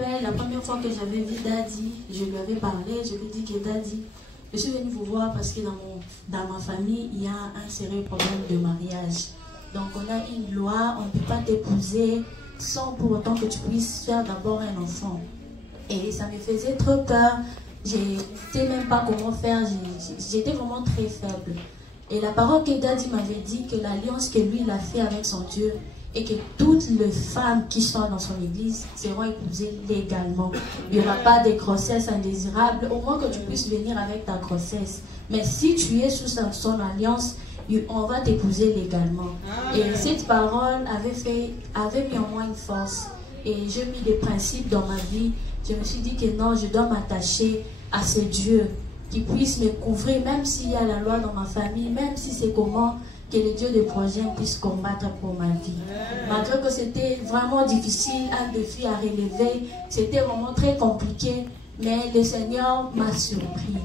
rappelle la première fois que j'avais vu Daddy, je lui avais parlé, je lui ai dit que Daddy, je suis venue vous voir parce que dans ma famille, il y a un sérieux problème de mariage. Donc on a une loi, on ne peut pas t'épouser sans pour autant que tu puisses faire d'abord un enfant. Et ça me faisait trop peur, je ne sais même pas comment faire, j'étais vraiment très faible. Et la parole que Daddy m'avait dit que l'alliance que lui il a fait avec son Dieu, et que toutes les femmes qui sont dans son église seront épousées légalement. Il n'y aura pas de grossesse indésirable, au moins que tu puisses venir avec ta grossesse. Mais si tu es sous son alliance, on va t'épouser légalement. Et cette parole avait mis en moi une force. Et j'ai mis des principes dans ma vie. Je me suis dit que non, je dois m'attacher à ce Dieu qui puisse me couvrir, même s'il y a la loi dans ma famille, même si c'est comment, que le Dieu de projet puisse combattre pour ma vie. Malgré que c'était vraiment difficile, un défi à relever, c'était vraiment très compliqué, mais le Seigneur m'a surpris.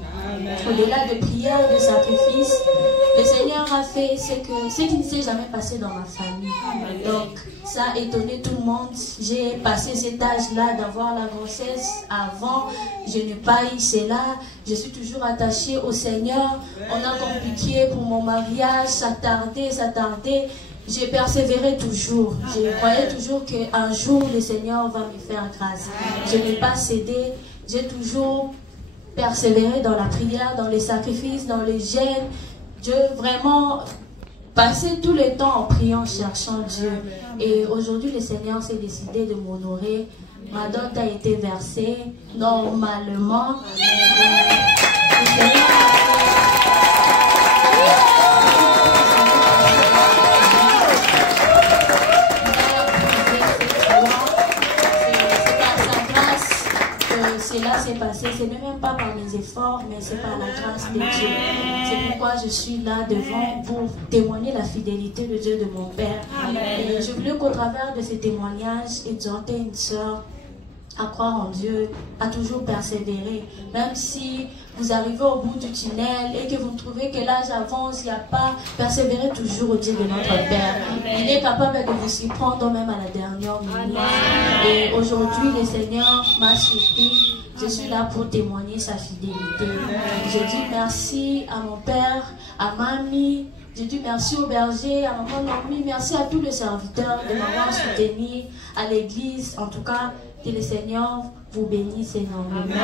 Au-delà de prières, de sacrifices, le Seigneur a fait ce qui ne s'est jamais passé dans ma famille. Donc, ça a étonné tout le monde. J'ai passé cet âge-là d'avoir la grossesse. Avant, je n'ai pas eu cela. Je suis toujours attachée au Seigneur. On a compliqué pour mon mariage. Ça tardait, ça tardait. J'ai persévéré toujours. Je croyais toujours qu'un jour, le Seigneur va me faire grâce. Je n'ai pas cédé. J'ai toujours persévéré dans la prière, dans les sacrifices, dans les jeûnes. Dieu vraiment passé tout le temps en priant, cherchant Dieu. Et aujourd'hui, le Seigneur s'est décidé de m'honorer. Ma dot a été versée normalement. Le Seigneur cela s'est passé, ce n'est même pas par mes efforts, mais c'est par la grâce de Dieu. C'est pourquoi je suis là devant pour témoigner la fidélité de Dieu de mon Père. Et je voulais qu'au travers de ces témoignages, exhorter une sœur à croire en Dieu, à toujours persévérer. Même si vous arrivez au bout du tunnel et que vous trouvez que l'âge avance, il n'y a pas, persévérez toujours au Dieu de notre Père. Il est capable de vous s'y prendre même à la dernière minute. Et aujourd'hui, le Seigneur m'a surpris. Je suis là pour témoigner sa fidélité. Je dis merci à mon père, à mamie. Je dis merci au berger, à maman Normie. Merci à tous les serviteurs de m'avoir soutenu, à l'église. En tout cas, que le Seigneur vous bénisse énormément.